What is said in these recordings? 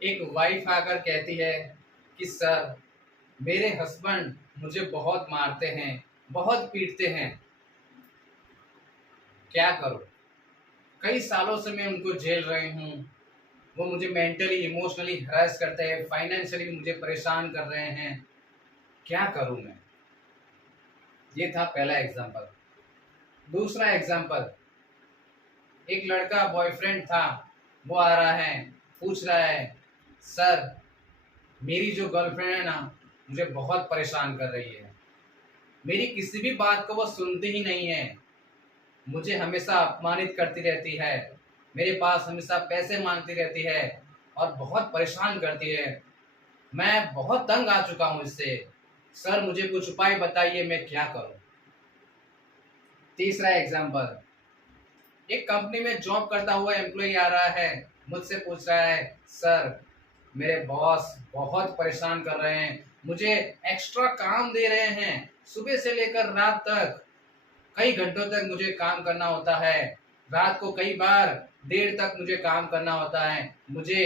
एक वाइफ आकर कहती है कि सर, मेरे हस्बैंड मुझे बहुत मारते हैं, बहुत पीटते हैं। क्या करूं? कई सालों से मैं उनको झेल रही हूँ। वो मुझे मेंटली इमोशनली हरास करते हैं, फाइनेंशियली मुझे परेशान कर रहे हैं। क्या करूं मैं? ये था पहला एग्जाम्पल। दूसरा एग्जाम्पल, एक लड़का बॉयफ्रेंड था, वो आ रहा है, पूछ रहा है, सर, मेरी जो गर्लफ्रेंड है ना, मुझे बहुत परेशान कर रही है। मेरी किसी भी बात को वो सुनती ही नहीं है। मुझे हमेशा अपमानित करती रहती है, मेरे पास हमेशा पैसे मांगती रहती है और बहुत परेशान करती है। मैं बहुत तंग आ चुका हूँ इससे। सर, मुझे कुछ उपाय बताइए, मैं क्या करूँ? तीसरा एग्जाम्पल, एक कंपनी में जॉब करता हुआ एम्प्लॉय आ रहा है, मुझसे पूछ रहा है, सर, मेरे बॉस बहुत परेशान कर रहे हैं, मुझे एक्स्ट्रा काम दे रहे हैं, सुबह से लेकर रात तक कई घंटों तक मुझे काम करना होता है। रात को कई बार देर तक मुझे काम करना होता है। मुझे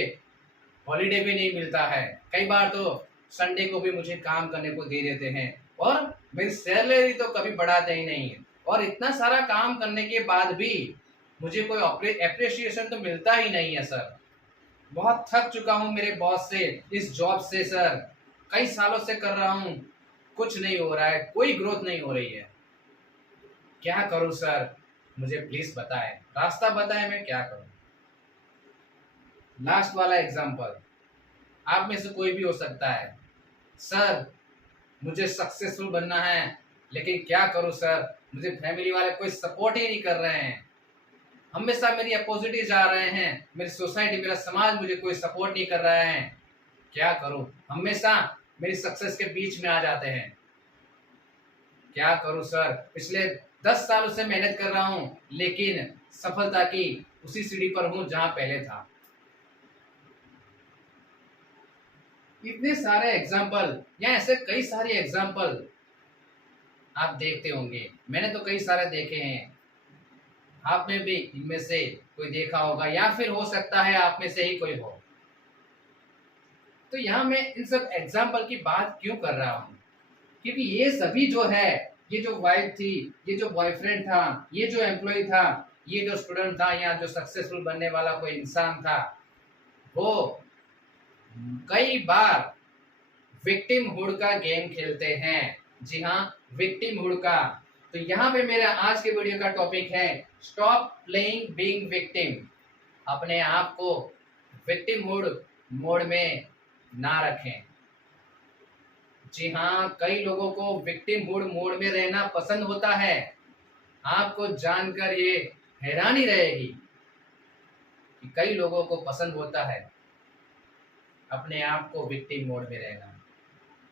हॉलीडे भी नहीं मिलता है। कई बार तो संडे को भी मुझे काम करने को दे देते हैं और मेरी सैलरी तो कभी बढ़ाते ही नहीं है। और इतना सारा काम करने के बाद भी मुझे कोई अप्रिसिएशन तो मिलता ही नहीं है सर। बहुत थक चुका हूँ मेरे बॉस से, इस जॉब से सर। कई सालों से कर रहा हूँ, कुछ नहीं हो रहा है, कोई ग्रोथ नहीं हो रही है। क्या करूं सर? मुझे प्लीज बताएं, रास्ता बताएं, मैं क्या करूं? लास्ट वाला एग्जांपल, आप में से कोई भी हो सकता है। सर, मुझे सक्सेसफुल बनना है, लेकिन क्या करूं सर? मुझे फैमिली वाले कोई सपोर्ट ही नहीं कर रहे हैं। हमेशा मेरी अपोजिट ही जा रहे हैं। मेरी सोसाइटी, मेरा समाज मुझे कोई सपोर्ट नहीं कर रहा है। क्या करूं? हमेशा मेरी सक्सेस के बीच में आ जाते हैं। क्या करूं सर? पिछले 10 सालों से मेहनत कर रहा हूं, लेकिन सफलता की उसी सीढ़ी पर हूं जहां पहले था। इतने सारे एग्जाम्पल या ऐसे कई सारे एग्जाम्पल आप देखते होंगे। मैंने तो कई सारे देखे हैं। आपने भी इनमें से कोई देखा होगा, या फिर हो सकता है आप में से ही कोई हो। तो यहाँ मैं इन सब एग्जाम्पल की बात क्यों कर रहा हूँ? क्योंकि ये सभी जो है, ये जो वाइफ थी, ये जो बॉयफ्रेंड था, ये जो एम्प्लॉय था, ये जो स्टूडेंट था, या जो सक्सेसफुल बनने वाला कोई इंसान था, वो कई बार विक्टिमहुड का गेम खेलते हैं। जी हाँ, विक्टिमहुड का। तो यहाँ पे मेरा आज के वीडियो का टॉपिक है, स्टॉप प्लेइंग बीइंग विक्टिम। अपने आप को विक्टिमहुड मोड में ना रखें। जी हाँ, कई लोगों को विक्टिमहुड मोड में रहना पसंद होता है। आपको जानकर ये हैरानी रहेगी कि कई लोगों को पसंद होता है अपने आप को विक्टिम मोड में रहना।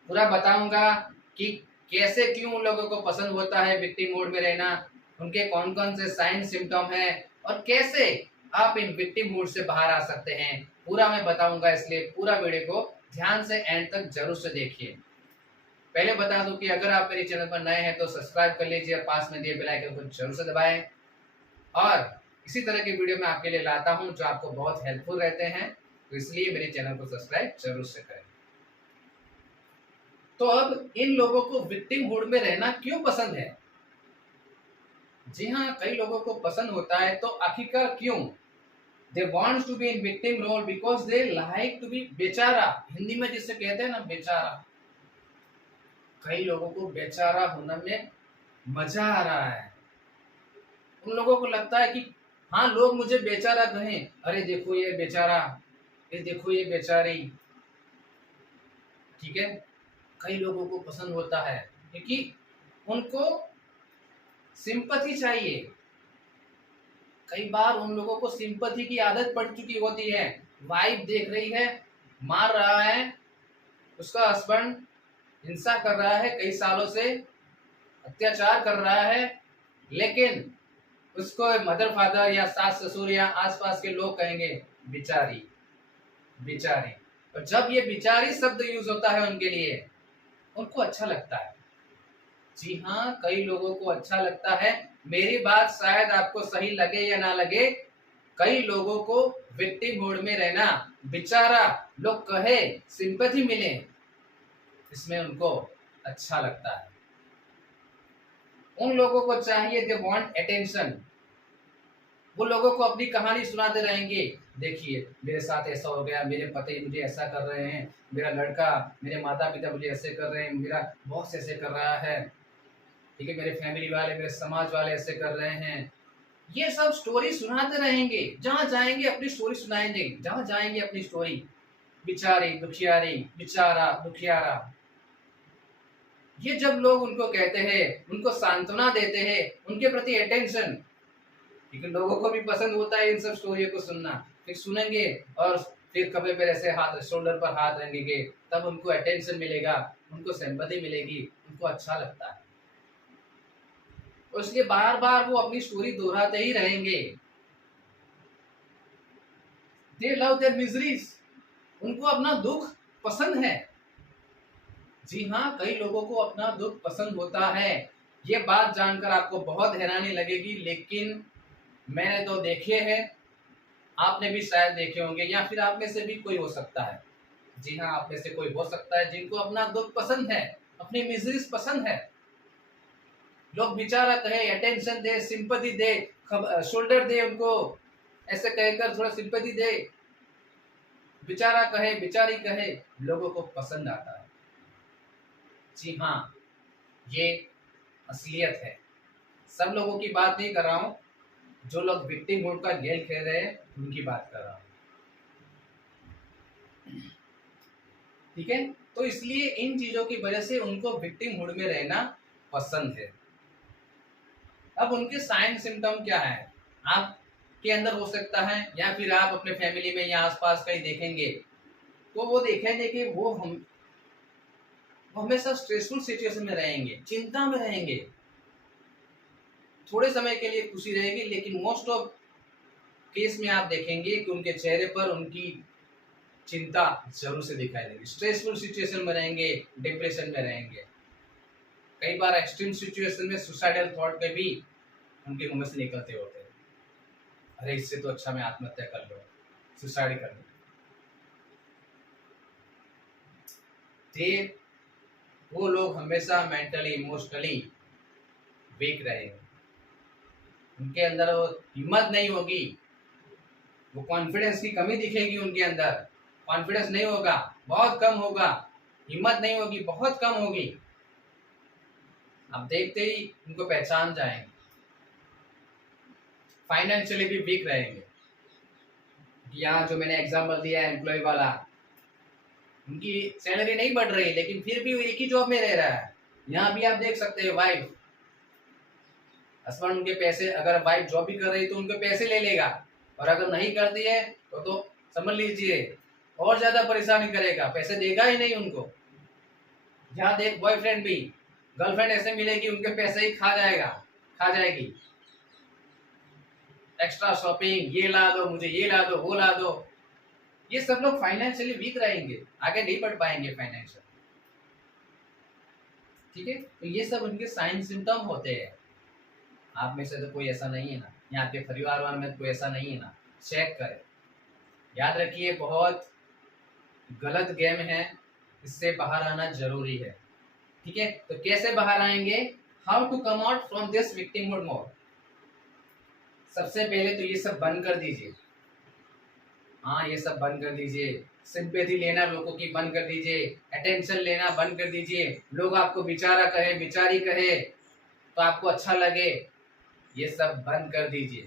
पूरा बताऊंगा कि कैसे, क्यों उन लोगों को पसंद होता है विक्टिम मोड में रहना, उनके कौन कौन से साइन सिम्टम है, और कैसे आप इन विक्टिम मोड से बाहर आ सकते हैं। पूरा मैं बताऊंगा, इसलिए पूरा वीडियो को ध्यान से एंड तक जरूर से देखिए। पहले बता दूं कि अगर आप मेरे चैनल पर नए हैं तो सब्सक्राइब कर लीजिए और पास में दिए बेल आइकन को जरूर से दबाएं। और इसी तरह की वीडियो मैं आपके लिए लाता हूं जो आपको बहुत हेल्पफुल रहते हैं, तो इसलिए मेरे चैनल को सब्सक्राइब जरूर से करें। तो अब इन लोगों को विक्टिम मोड में रहना क्यों पसंद है? जी हाँ, कई लोगों को पसंद होता है, तो आखिरकार क्यों? They wants to be in victim role because they like to be बेचारा। हिंदी में जिसे कहते हैं ना, बेचारा। कई लोगों को बेचारा होने में मजा आ रहा है। उन लोगों को लगता है कि हाँ, लोग मुझे बेचारा कहें, अरे देखो ये बेचारा, ये देखो ये बेचारी। ठीक है, कई लोगों को पसंद होता है क्योंकि उनको सिंपैथी चाहिए। कई बार उन लोगों को सिंपैथी की आदत पड़ चुकी होती है। वाइफ देख रही है, मार रहा है, उसका हस्बैंड हिंसा कर रहा है, कई सालों से अत्याचार कर रहा है, लेकिन उसको मदर फादर या सास ससुर या आसपास के लोग कहेंगे, बेचारी, बेचारी। और जब ये बेचारी शब्द यूज होता है उनके लिए, उनको अच्छा लगता है। जी हाँ, कई लोगों को अच्छा लगता है। मेरी बात शायद आपको सही लगे या ना लगे, कई लोगों को विक्टिम मोड में रहना बेचारा लोग कहे, सिंपैथी मिले, इसमें उनको अच्छा लगता है। उन लोगों को चाहिए, दे वांट अटेंशन। वो लोगों को अपनी कहानी सुनाते रहेंगे, देखिए मेरे साथ ऐसा हो गया, मेरे पति मुझे ऐसा कर रहे हैं, मेरा लड़का, मेरे माता पिता मुझे ऐसे कर रहे हैं, मेरा बॉस ऐसे कर रहा है, ठीक है, मेरे फैमिली वाले, मेरे समाज वाले ऐसे कर रहे हैं। ये सब स्टोरी सुनाते रहेंगे, जहां जाएंगे अपनी स्टोरी सुनाएंगे, जहां जाएंगे अपनी स्टोरी। बिचारी दुखियारी, बेचारा दुखियारा। ये जब लोग उनको कहते हैं, उनको सांत्वना देते हैं, उनके प्रति अटेंशन, लेकिन लोगों को भी पसंद होता है इन सब स्टोरियों को सुनना। फिर सुनेंगे और फिर कभी पर ऐसे हाथ, शोल्डर पर हाथ रखेंगे, तब उनको अटेंशन मिलेगा, उनको सिंपैथी मिलेगी, उनको अच्छा लगता है। और इसलिए बार बार वो अपनी स्टोरी दोहराते ही रहेंगे। दे लव देयर मिजरीज, उनको अपना दुख पसंद है। जी हाँ, कई लोगों को अपना दुख पसंद होता है। ये बात जानकर आपको बहुत हैरानी लगेगी, लेकिन मैंने तो देखे हैं, आपने भी शायद देखे होंगे, या फिर आप में से भी कोई हो सकता है। जी हाँ, आप में से कोई हो सकता है जिनको अपना दुख पसंद है, अपनी मिजरीज पसंद है। लोग बेचारा कहे, अटेंशन दे, सिंपैथी दे, शोल्डर दे उनको, ऐसे कहकर थोड़ा सिंपैथी दे, बेचारा कहे, बेचारी कहे, लोगों को पसंद आता है। जी हाँ, ये असलियत है। सब लोगों की बात नहीं कर रहा हूँ, जो लोग विक्टिमहुड का खेल खेल रहे हैं उनकी बात कर रहा हूँ, ठीक है। तो इसलिए इन चीजों की वजह से उनको विक्टिमहुड में रहना पसंद है। अब उनके साइन सिम्टम क्या है, आपके अंदर हो सकता है, या फिर आप अपने फैमिली में या आसपास कहीं देखेंगे, तो वो देखेंगे कि वो हमेशा स्ट्रेसफुल सिचुएशन में रहेंगे, चिंता में रहेंगे। थोड़े समय के लिए खुशी रहेगी, लेकिन मोस्ट ऑफ केस में आप देखेंगे कि उनके चेहरे पर उनकी चिंता जरूर से दिखाई देगी। स्ट्रेसफुल सिचुएशन में रहेंगे, डिप्रेशन में रहेंगे। कई बार एक्सट्रीम सिचुएशन में सुसाइडल थॉट में भी उनके मुंह से निकलते होते हैं, अरे इससे तो अच्छा मैं आत्महत्या कर लूं, सुसाइड कर लूं। वो लोग हमेशा मेंटली, इमोशनली वीक रहेंगे, उनके अंदर वो हिम्मत नहीं होगी, वो कॉन्फिडेंस की कमी दिखेगी उनके अंदर, कॉन्फिडेंस नहीं होगा, बहुत कम होगा, हिम्मत नहीं होगी, बहुत कम होगी। आप देखते ही उनको पहचान जाएंगे। फाइनेंशियली भी वीक रहेंगे। यहाँ जो मैंने एग्जांपल दिया है एम्प्लॉय वाला, उनकी सैलरी नहीं बढ़ रही, लेकिन फिर भी वो एक ही जॉब में रह रहा है। यहाँ भी आप देख सकते हैं, वाइफ, हस्बैंड उनके पैसे, अगर वाइफ जॉब भी कर रही तो उनके पैसे ले लेगा, और अगर नहीं करती है तो समझ लीजिए और ज्यादा परेशानी करेगा, पैसे देगा ही नहीं उनको। यहाँ देख, बॉयफ्रेंड भी, गर्लफ्रेंड ऐसे मिलेगी उनके पैसे ही खा जाएगी। एक्स्ट्रा शॉपिंग, ये ला दो मुझे, ये ला दो, वो ला दो। ये सब लोग फाइनेंशियली वीक रहेंगे, आगे नहीं बढ़ पाएंगे फाइनेंशियल, ठीक है। तो ये सब उनके साइन सिम्टम होते हैं। आप में से तो कोई ऐसा नहीं है ना, या आपके परिवार वाले में कोई ऐसा नहीं है ना, चेक करें। याद रखिए, बहुत गलत गेम है, इससे बाहर आना जरूरी है, ठीक है। तो कैसे बाहर आएंगे, how to come out from this victimhood mode. सबसे पहले तो ये सब बंद कर दीजिए। हाँ, ये सब बंद कर दीजिए। सिंपैथी लेना लोगों की बंद कर दीजिए, अटेंशन लेना बंद कर दीजिए। लोग आपको बेचारा कहे, बेचारी कहे तो आपको अच्छा लगे, ये सब बंद कर दीजिए,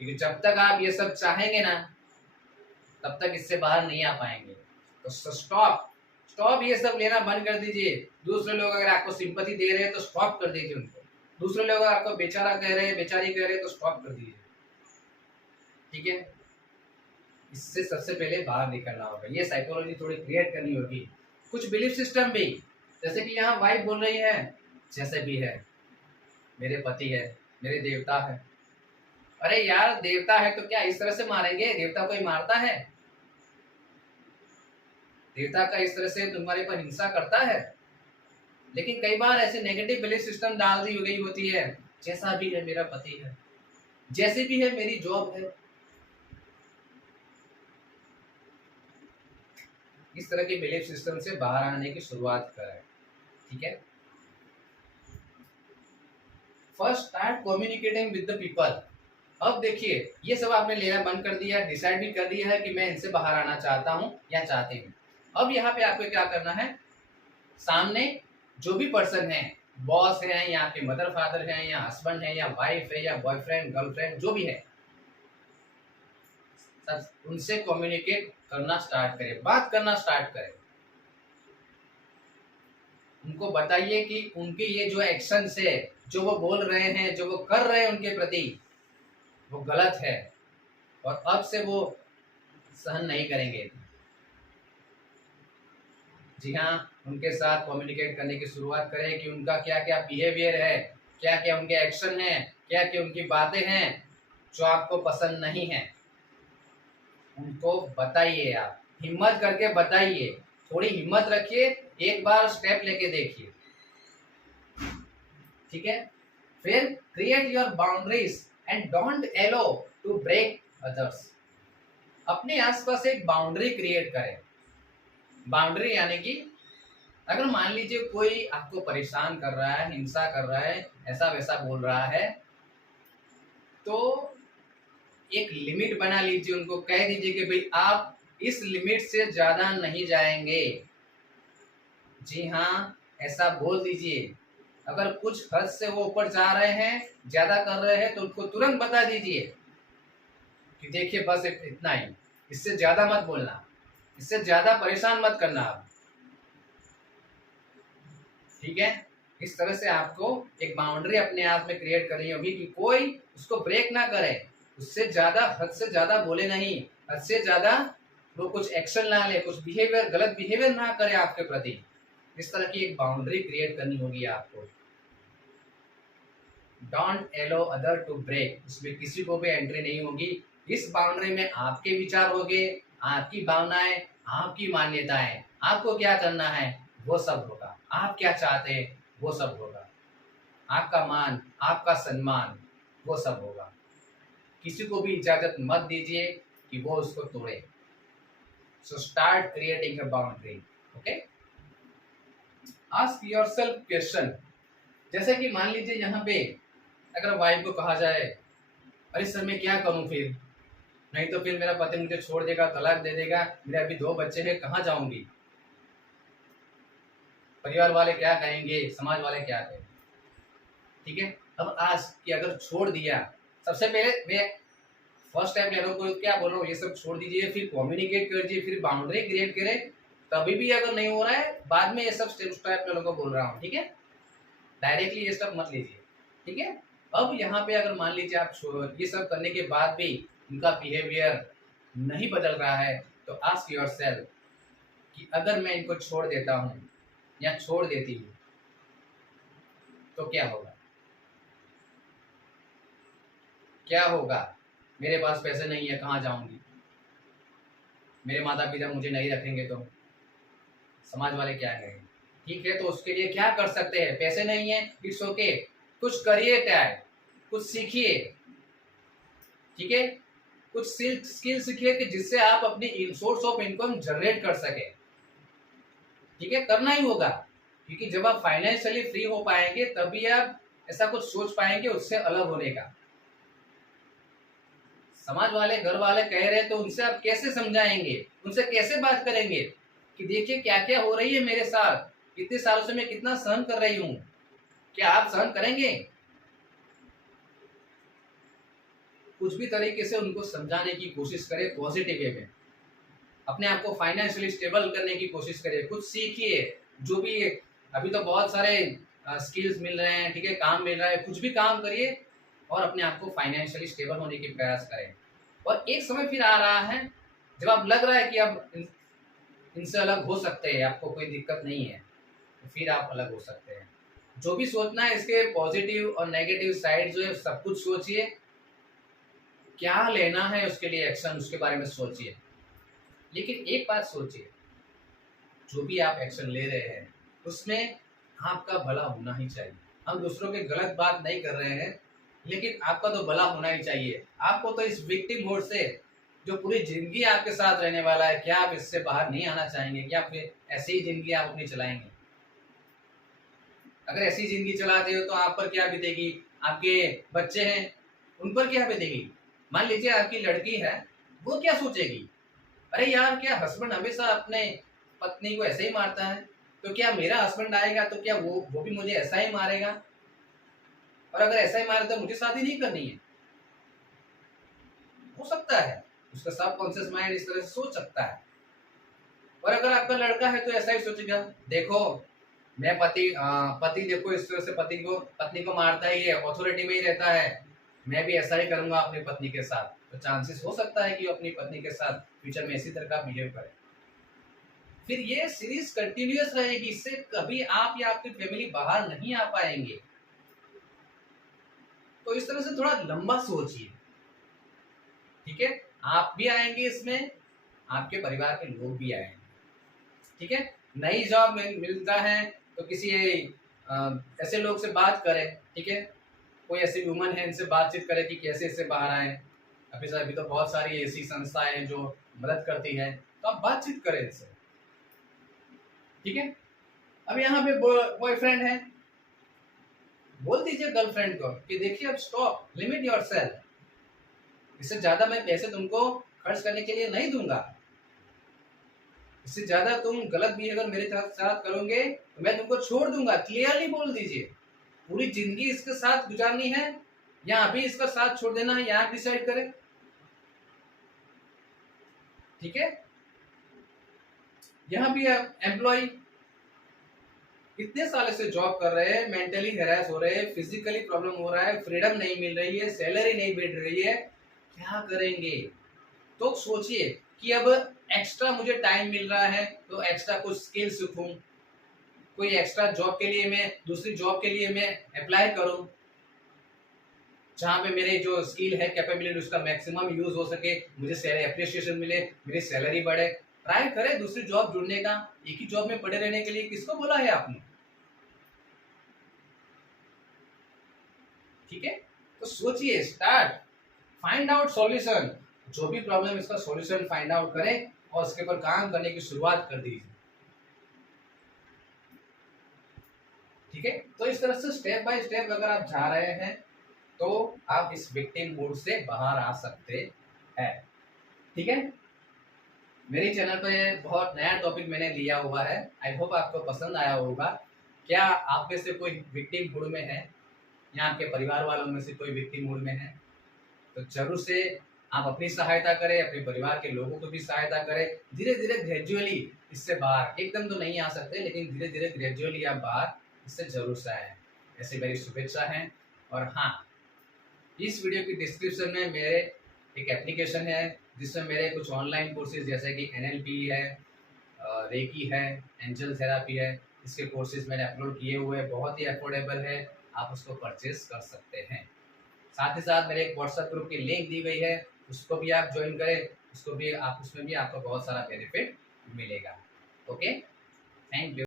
क्योंकि जब तक आप ये सब चाहेंगे ना, तब तक इससे बाहर नहीं आ पाएंगे। तो स्टॉप ये सब लेना बंद कर दीजिए। दूसरे लोग अगर आपको सिंपैथी दे रहे हैं तो स्टॉप कर दीजिए उनको। दूसरे लोग अगर आपको बेचारा कह रहे हैं, बेचारी कह रहे हैं, तो स्टॉप कर दीजिए, ठीक है। इससे सबसे पहले बाहर निकलना होगा, ये साइकोलॉजी थोड़ी क्रिएट करनी होगी। कुछ बिलीफ सिस्टम भी, जैसे कि यहाँ वाइफ बोल रही है, जैसे भी है, मेरे पति है, मेरे देवता है। अरे यार, देवता है तो क्या इस तरह से मारेंगे? देवता कोई मारता है? देवता का इस तरह से तुम्हारे पर हिंसा करता है? लेकिन कई बार ऐसे नेगेटिव बिलीफ सिस्टम डाल दी गई होती है, जैसा भी है मेरा पति है, जैसे भी है मेरी जॉब है, इस तरह के बिलीफ सिस्टम से बाहर आने की शुरुआत करें। ठीक है, first start communicating with the people. अब देखिए, ये सब आपने लेना बंद कर दिया, डिसाइड भी कर दिया है कि मैं इनसे बाहर आना चाहता हूँ या चाहती हूँ। अब यहाँ पे आपको क्या करना है, सामने जो भी पर्सन है, बॉस है या आपके मदर फादर है या हस्बैंड है या वाइफ है या बॉयफ्रेंड गर्लफ्रेंड जो भी है, उनसे कम्युनिकेट करना स्टार्ट करें, बात करना स्टार्ट करें। उनको बताइए कि उनके ये जो एक्शन है, जो वो बोल रहे हैं, जो वो कर रहे हैं उनके प्रति, वो गलत है और अब से वो सहन नहीं करेंगे। जी हाँ, उनके साथ कम्युनिकेट करने की शुरुआत करें कि उनका क्या क्या बिहेवियर है, क्या क्या उनके एक्शन हैं, क्या क्या उनकी बातें हैं जो आपको पसंद नहीं है। उनको बताइए, आप हिम्मत करके बताइए, थोड़ी हिम्मत रखिए, एक बार स्टेप लेके देखिए। ठीक है, फिर create your boundaries and don't allow to break others. अपने आसपास एक बाउंड्री क्रिएट करें। बाउंड्री यानी कि अगर मान लीजिए कोई आपको परेशान कर रहा है, हिंसा कर रहा है, ऐसा वैसा बोल रहा है, तो एक लिमिट बना लीजिए, उनको कह दीजिए कि भाई आप इस लिमिट से ज्यादा नहीं जाएंगे। जी हाँ, ऐसा बोल दीजिए। अगर कुछ हद से वो ऊपर जा रहे हैं, ज्यादा कर रहे हैं, तो उनको तुरंत बता दीजिए कि देखिए बस इतना ही, इससे ज्यादा मत बोलना, इससे ज्यादा परेशान मत करना आप। ठीक है, इस तरह से आपको एक बाउंड्री अपने आप में क्रिएट करनी होगी कि कोई उसको ब्रेक ना करे, उससे ज्यादा, हद से ज्यादा बोले नहीं, हद से ज्यादा वो कुछ एक्शन ना ले, कुछ बिहेवियर, गलत बिहेवियर ना करे आपके प्रति। इस तरह की एक बाउंड्री क्रिएट करनी होगी आपको। Don't allow other to break, इसमें किसी को भी एंट्री नहीं होगी। इस बाउंड्री में आपके विचार होंगे, आपकी भावनाएं, आपकी मान्यताएं, आपको क्या करना है वो सब होगा, आप क्या चाहते हैं वो सब होगा, आपका मान, आपका सम्मान, वो सब होगा। किसी को भी इजाजत मत दीजिए कि वो उसको तोड़े। So start creating a boundary. Okay, ask yourself question. जैसे कि मान लीजिए यहाँ पे अगर वाइफ को कहा जाए, अरे सर मैं क्या करूं फिर, नहीं तो फिर मेरा पति मुझे छोड़ देगा, तलाक दे देगा, मेरे अभी 2 बच्चे हैं, कहाँ जाऊंगी, परिवार वाले क्या कहेंगे, समाज वाले क्या कहेंगे। ठीक है, अब आज कि अगर छोड़ दिया, सबसे पहले मैं फर्स्ट स्टेप ले रहा हूँ, क्या बोल रहा हूँ, ये सब छोड़ दीजिए, फिर कम्युनिकेट कीजिए, फिर बाउंड्री क्रिएट करें। तभी भी अगर नहीं हो रहा है, बाद में ये सब स्टेप मैं लोगों को बोल रहा हूँ। ठीक है, डायरेक्टली ये स्टेप मत लीजिए। ठीक है, अब यहाँ पे अगर मान लीजिए आप ये सब करने के बाद भी उनका बिहेवियर नहीं बदल रहा है, तो आस्क योरसेल्फ कि अगर मैं इनको छोड़ देता हूँ या छोड़ देती हूँ तो क्या होगा, क्या होगा। मेरे पास पैसे नहीं है, कहाँ जाऊंगी, मेरे माता पिता मुझे नहीं रखेंगे तो समाज वाले क्या कहेंगे। ठीक है, तो उसके लिए क्या कर सकते हैं, पैसे नहीं है, इट्स ओके, कुछ करिए, टैग कुछ सीखिए। ठीक है, कुछ स्किल सीखिए कि जिससे आप अपनी सोर्स ऑफ इनकम जनरेट कर सके। ठीक है, करना ही होगा, क्योंकि जब आप फाइनेंशियली फ्री हो पाएंगे तभी आप ऐसा कुछ सोच पाएंगे उससे अलग होने का। समाज वाले, घर वाले कह रहे हैं तो उनसे आप कैसे समझाएंगे, उनसे कैसे बात करेंगे कि देखिए क्या क्या हो रही है मेरे साथ, इतने सालों से मैं कितना सहन कर रही हूँ, क्या आप सहन करेंगे। कुछ भी तरीके से उनको समझाने की कोशिश करें, पॉजिटिव वे में, अपने आप को फाइनेंशियली स्टेबल करने की कोशिश करिए, कुछ सीखिए। जो भी अभी तो बहुत सारे स्किल्स मिल रहे हैं, ठीक है, काम मिल रहा है, कुछ भी काम करिए और अपने आप को फाइनेंशियली स्टेबल होने की प्रयास करें। और एक समय फिर आ रहा है जब आप लग रहा है कि अब इनसे अलग हो सकते हैं, आपको कोई दिक्कत नहीं है, तो फिर आप अलग हो सकते हैं। जो भी सोचना है इसके पॉजिटिव और नेगेटिव साइड जो है सब कुछ सोचिए, क्या लेना है उसके लिए एक्शन, उसके बारे में सोचिए। लेकिन एक बात सोचिए, जो भी आप एक्शन ले रहे हैं उसमें आपका भला होना ही चाहिए। हम दूसरों के गलत बात नहीं कर रहे हैं, लेकिन आपका तो भला होना ही चाहिए। आपको तो इस विक्टिम मोड से जो पूरी जिंदगी आपके साथ रहने वाला है, क्या आप इससे बाहर नहीं आना चाहेंगे? क्या फिर ऐसी ही जिंदगी आप अपनी चलाएंगे? अगर ऐसी जिंदगी चलाते हो तो आप पर क्या बीतेगी? आपके बच्चे हैं, उन पर क्या बीतेगी? मान लीजिए आपकी लड़की है, वो क्या सोचेगी? अरे यार, क्या हस्बैंड हमेशा अपने पत्नी को ऐसे ही मारता है, तो क्या मेरा हस्बैंड आएगा तो क्या वो भी मुझे ऐसा ही मारेगा? और अगर ऐसा ही मारे तो मुझे शादी नहीं करनी है। हो सकता है उसका सब कॉन्शियस माइंड इस तरह से सोच सकता है। और अगर आपका लड़का है तो ऐसा ही सोचेगा, देखो मैं पति देखो इस तरह से पत्नी को मारता ही है, अथॉरिटी में ही रहता है, मैं भी ऐसा ही करूंगा अपनी पत्नी के साथ। तो चांसेस हो सकता है कि वो अपनी पत्नी के साथ फ्यूचर में इसी तरह का बिहेव करे। फिर ये सीरीज कंटिन्यूअस रहेगी, इससे कभी आप या आपकी फैमिली बाहर नहीं आ पाएंगे। तो इस तरह से थोड़ा लंबा सोचिए, ठीक है? आप भी आएंगे इसमें, आपके परिवार के लोग भी आएंगे, ठीक है? नई जॉब मिलता है तो किसी ऐसे लोग से बात करें, ठीक है? कोई ऐसी वुमन है, इनसे बातचीत करें कि कैसे इससे बाहर आए। अभी तो बहुत सारी ऐसी संस्थाएं हैं जो मदद करती हैं, तो आप बातचीत करें इनसे, ठीक है? अब यहाँ पे बॉयफ्रेंड है, बोल दीजिए गर्लफ्रेंड को कि देखिए अब स्टॉप, लिमिट योरसेल्फ, इससे ज्यादा मैं पैसे तुमको खर्च करने के लिए नहीं दूंगा, इससे ज्यादा तुम गलत बिहेवियर मेरे साथ करोगे तो मैं तुमको छोड़ दूंगा। क्लियरली बोल दीजिए, पूरी जिंदगी इसके साथ गुजारनी है या अभी इसका साथ छोड़ देना है, यहाँ डिसाइड करें, ठीक है? यहाँ भी एम्प्लॉय इतने साल से जॉब कर रहे हैं, मेंटली हैरेस हो रहे हैं, फिजिकली प्रॉब्लम हो रहा है, फ्रीडम नहीं मिल रही है, सैलरी नहीं बढ़ रही है, क्या करेंगे? तो सोचिए कि अब एक्स्ट्रा मुझे टाइम मिल रहा है तो एक्स्ट्रा कुछ स्किल सीखूं, कोई एक्स्ट्रा जॉब के लिए मैं दूसरी जॉब के लिए मैं अप्लाई करूं, जहां पे मेरे जो स्किल है, कैपेबिलिटी, उसका मैक्सिमम यूज हो सके, मुझे सैलरी अप्रिसिएशन मिले, मेरी सैलरी बढ़े। ट्राई करें दूसरी जॉब ढूंढने का। एक ही जॉब में पड़े रहने के लिए किसको बोला है आपने? ठीक है, तो सोचिए, स्टार्ट, फाइंड आउट सॉल्यूशन, जो भी प्रॉब्लम इसका सॉल्यूशन फाइंड आउट करें और उसके ऊपर काम करने की शुरुआत कर दीजिए, ठीक है? तो इस तरह से स्टेप बाय स्टेप अगर आप जा रहे हैं तो आप इस विक्टिम मूड से बाहर आ सकते हैं, ठीक है? मेरे चैनल पे बहुत नया टॉपिक मैंने लिया हुआ है, आई होप आपको पसंद आया होगा। क्या आप में से कोई विक्टिम मूड में है या आपके परिवार वालों में से कोई विक्टिम मूड में है? तो जरूर से आप अपनी सहायता करें, अपने परिवार के लोगों को भी सहायता करें। धीरे धीरे ग्रेजुअली इससे बाहर, एकदम तो नहीं आ सकते, लेकिन धीरे धीरे ग्रेजुअली आप बाहर इससे जरूर से आए, ऐसी मेरी शुभेच्छा है। और हाँ, इस वीडियो की डिस्क्रिप्शन में मेरे एक एप्लीकेशन है जिसमें मेरे कुछ ऑनलाइन कोर्सेज जैसे कि NLP है, रेकी है, एंजल थेरापी है, इसके कोर्सेज मैंने अपलोड किए हुए हैं, बहुत ही अफोर्डेबल है, आप उसको परचेज कर सकते हैं। साथ ही साथ मेरे एक व्हाट्सएप ग्रुप की लिंक दी गई है, उसको भी आप ज्वाइन करें, उसमें भी आपको बहुत सारा बेनिफिट मिलेगा। Okay, thank you.